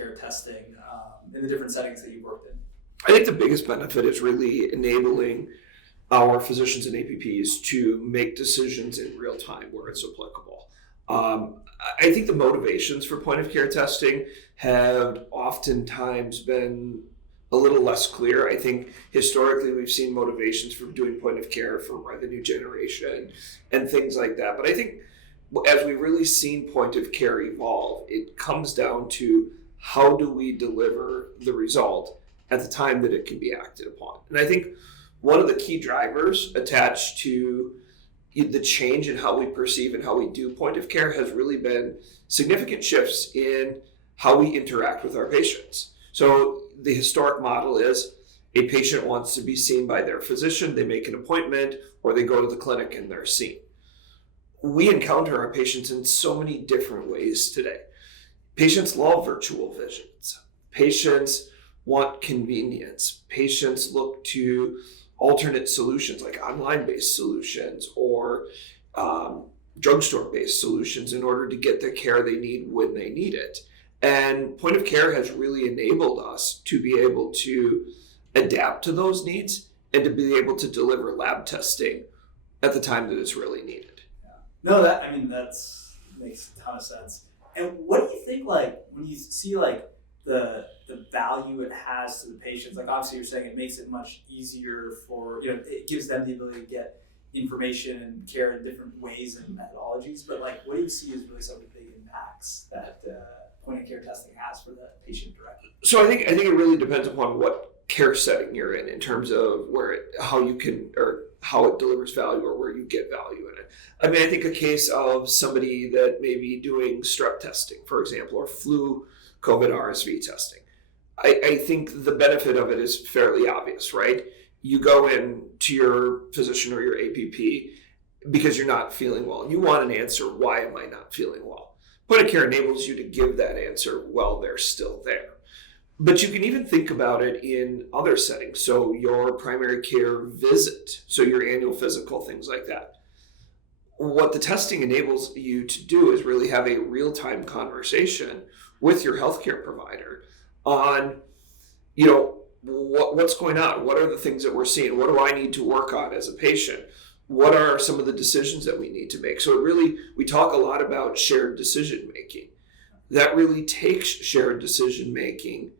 care testing in the different settings that you've worked in? I think the biggest benefit is really enabling our physicians and APPs to make decisions in real time where it's applicable. I think the motivations for point of care testing have oftentimes been a little less clear. I think historically we've seen motivations for doing point of care for revenue generation and things like that. But I think as we've really seen point of care evolve, it comes down to how do we deliver the result at the time that it can be acted upon. And I think one of the key drivers attached to the change in how we perceive and how we do point of care has really been significant shifts in how we interact with our patients. So the historic model is a patient wants to be seen by their physician, they make an appointment, or they go to the clinic and they're seen. We encounter our patients in so many different ways today. Patients love virtual visits. Patients want convenience. Patients look to alternate solutions like online-based solutions or drugstore-based solutions in order to get the care they need when they need it. And point of care has really enabled us to be able to adapt to those needs and to be able to deliver lab testing at the time that it's really needed. Yeah. No, that makes a ton of sense. And what do you think, like, when you see like the value it has to the patients? Like, obviously you're saying it makes it much easier for, it gives them the ability to get information and care in different ways and methodologies. But like, what do you see as really some of the big impacts that point of care testing has for the patient directly? So I think it really depends upon what care setting you're in terms of how it delivers value or where you get value in it. I mean, I think a case of somebody that may be doing strep testing, for example, or flu, COVID, RSV testing. I think the benefit of it is fairly obvious, right? You go in to your physician or your APP because you're not feeling well. You want an answer, why am I not feeling well? Point of care enables you to give that answer while they're still there. But you can even think about it in other settings. So your primary care visit, so your annual physical, things like that. What the testing enables you to do is really have a real-time conversation with your healthcare provider on, what's going on? What are the things that we're seeing? What do I need to work on as a patient? What are some of the decisions that we need to make? So we talk a lot about shared decision making. That really takes shared decision making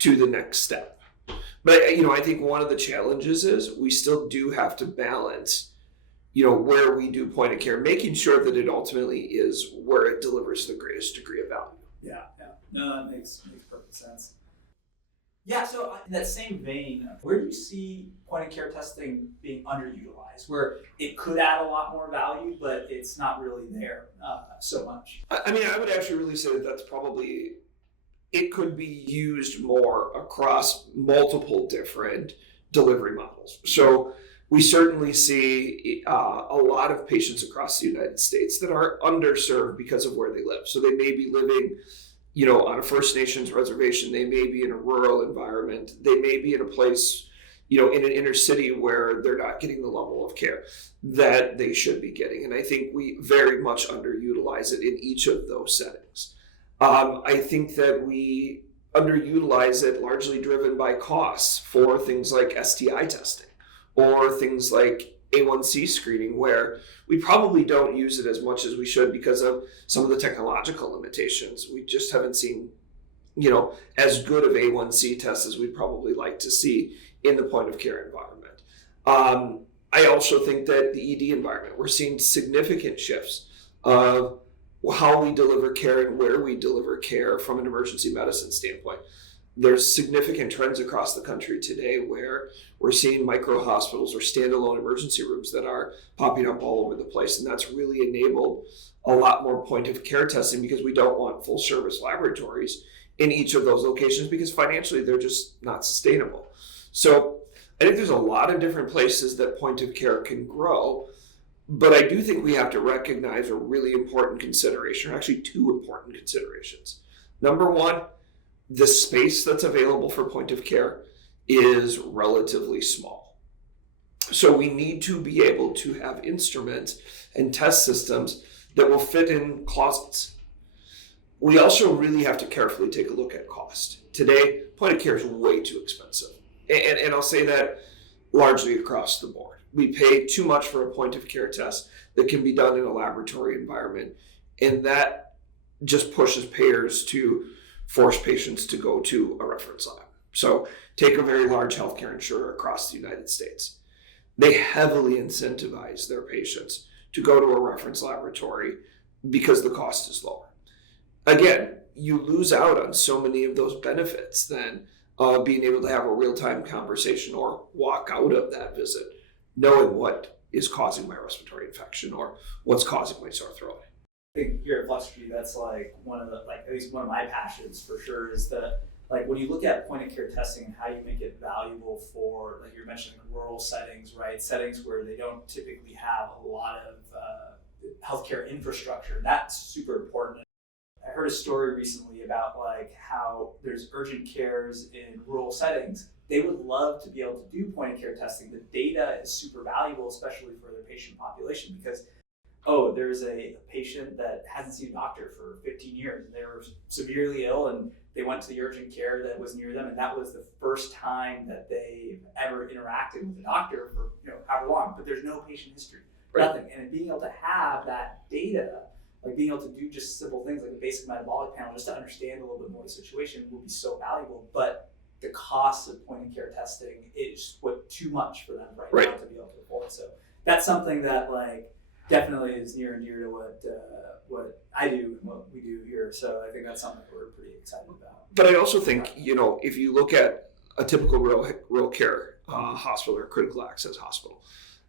to the next step. But I think one of the challenges is we still do have to balance, where we do point of care, making sure that it ultimately is where it delivers the greatest degree of value. Yeah. No, that makes perfect sense. Yeah, so in that same vein, where do you see point of care testing being underutilized, where it could add a lot more value, but it's not really there so much? I mean, I would actually really say that that's probably, it could be used more across multiple different delivery models. So we certainly see a lot of patients across the United States that are underserved because of where they live. So they may be living on a First Nations reservation, they may be in a rural environment, they may be in a place, in an inner city where they're not getting the level of care that they should be getting. And I think we very much underutilize it in each of those settings. I think that we underutilize it largely driven by costs for things like STI testing or things like A1C screening, where we probably don't use it as much as we should because of some of the technological limitations. We just haven't seen, as good of A1C tests as we'd probably like to see in the point of care environment. I also think that the ED environment, we're seeing significant shifts of how we deliver care and where we deliver care from an emergency medicine standpoint. There's significant trends across the country today where we're seeing micro hospitals or standalone emergency rooms that are popping up all over the place. And that's really enabled a lot more point of care testing because we don't want full service laboratories in each of those locations because financially they're just not sustainable. So I think there's a lot of different places that point of care can grow. But I do think we have to recognize a really important consideration, or actually two important considerations. Number one, the space that's available for point of care is relatively small. So we need to be able to have instruments and test systems that will fit in closets. We also really have to carefully take a look at cost. Today, point of care is way too expensive. And I'll say that largely across the board. We pay too much for a point of care test that can be done in a laboratory environment. And that just pushes payers to force patients to go to a reference lab. So take a very large healthcare insurer across the United States. They heavily incentivize their patients to go to a reference laboratory because the cost is lower. Again, you lose out on so many of those benefits then of being able to have a real-time conversation or walk out of that visit knowing what is causing my respiratory infection or what's causing my sore throat. I think here at Fluxergy, that's like one of the, like at least one of my passions for sure is that like when you look at point of care testing and how you make it valuable for, like you're mentioning, rural settings, right? Settings where they don't typically have a lot of healthcare infrastructure. That's super important. I heard a story recently about like how there's urgent cares in rural settings. They would love to be able to do point of care testing. The data is super valuable, especially for their patient population, because there's a patient that hasn't seen a doctor for 15 years. They were severely ill and they went to the urgent care that was near them, and that was the first time that they ever interacted with a doctor for however long. But there's no patient history, nothing. And being able to have that data, like being able to do just simple things like a basic metabolic panel, just to understand a little bit more of the situation, will be so valuable. But the cost of point of care testing is too much for them right now to be able to afford. So that's something that like definitely is near and dear to what I do and what we do here. So I think that's something that we're pretty excited about. But I also think, if you look at a typical rural care hospital or critical access hospital,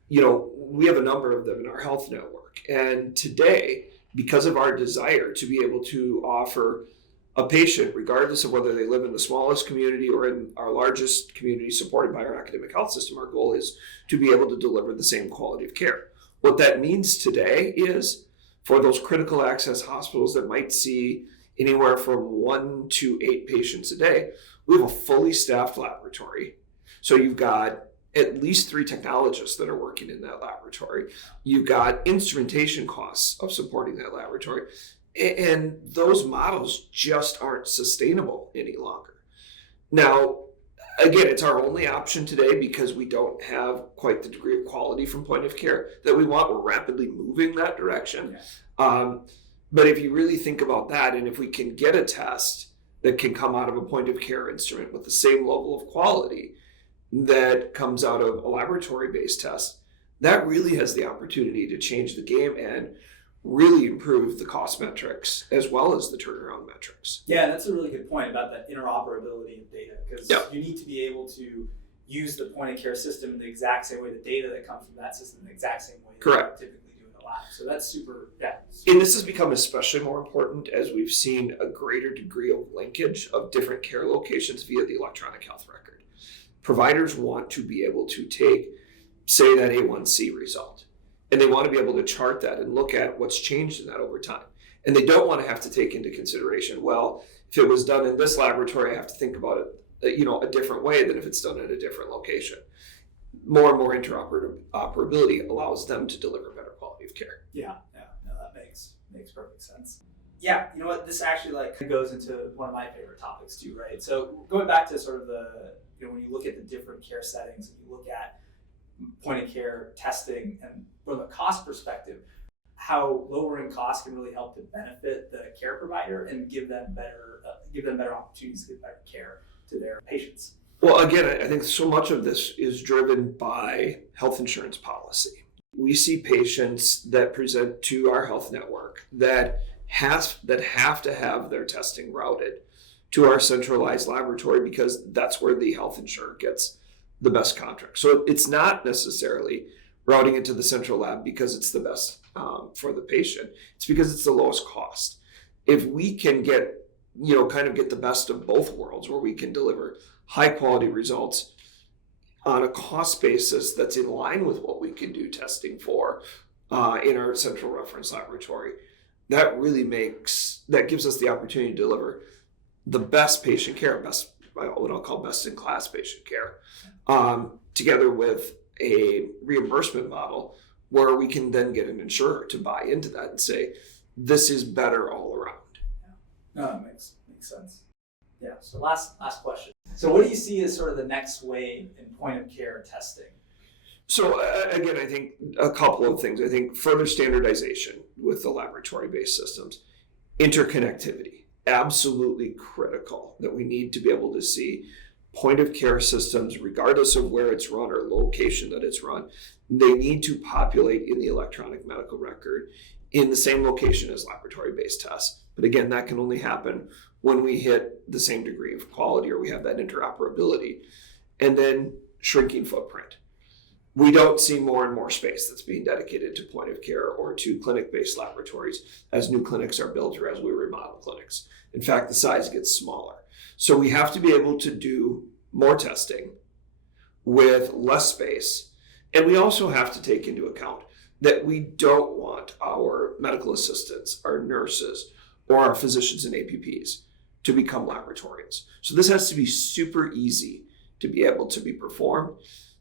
we have a number of them in our health network. And today, because of our desire to be able to offer a patient, regardless of whether they live in the smallest community or in our largest community supported by our academic health system, our goal is to be able to deliver the same quality of care. What that means today is for those critical access hospitals that might see anywhere from 1 to 8 patients a day, we have a fully staffed laboratory. So you've got at least 3 technologists that are working in that laboratory. You've got instrumentation costs of supporting that laboratory. And those models just aren't sustainable any longer. Now, again, it's our only option today because we don't have quite the degree of quality from point of care that we want. We're rapidly moving that direction. Yeah. But if you really think about that, and if we can get a test that can come out of a point of care instrument with the same level of quality that comes out of a laboratory-based test, that really has the opportunity to change the game and really improve the cost metrics as well as the turnaround metrics. Yeah, that's a really good point about that interoperability of data, because you need to be able to use the point of care system in the exact same way, the data that comes from that system in the exact same way that you typically do in the lab. So that's super. And this has become especially more important as we've seen a greater degree of linkage of different care locations via the electronic health record. Providers want to be able to take, say, that A1C result, and they want to be able to chart that and look at what's changed in that over time. And they don't want to have to take into consideration, well, if it was done in this laboratory, I have to think about it, a different way than if it's done at a different location. More and more interoperability allows them to deliver better quality of care. Yeah, no, that makes perfect sense. Yeah, you know what? This actually goes into one of my favorite topics too, right? So going back to sort of the, when you look at the different care settings and you look at point of care testing and from a cost perspective, how lowering costs can really help to benefit the care provider and give them better opportunities to get better care to their patients. Well, again, I think so much of this is driven by health insurance policy. We see patients that present to our health network that have to have their testing routed to our centralized laboratory because that's where the health insurer gets the best contract. So it's not necessarily routing it to the central lab because it's the best for the patient. It's because it's the lowest cost. If we can get the best of both worlds, where we can deliver high quality results on a cost basis that's in line with what we can do testing for in our central reference laboratory, that gives us the opportunity to deliver the best patient care, what I'll call best in class patient care, together with a reimbursement model where we can then get an insurer to buy into that and say, this is better all around. No, it makes sense. Yeah. So last question. So what do you see as sort of the next wave in point of care testing? So again, I think a couple of things. I think further standardization with the laboratory-based systems, interconnectivity, absolutely critical that we need to be able to see point of care systems, regardless of where it's run or location that it's run, they need to populate in the electronic medical record in the same location as laboratory-based tests. But again, that can only happen when we hit the same degree of quality or we have that interoperability. And then shrinking footprint. We don't see more and more space that's being dedicated to point of care or to clinic-based laboratories as new clinics are built or as we remodel clinics. In fact, the size gets smaller. So we have to be able to do more testing with less space. And we also have to take into account that we don't want our medical assistants, our nurses, or our physicians and APPs to become laboratorians. So this has to be super easy to be able to be performed.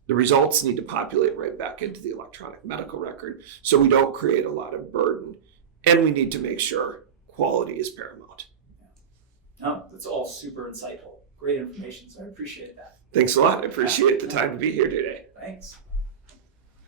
The results need to populate right back into the electronic medical record so we don't create a lot of burden. And we need to make sure quality is paramount. No, that's all super insightful. Great information, so I appreciate that. Thanks a lot. I appreciate the time to be here today. Thanks.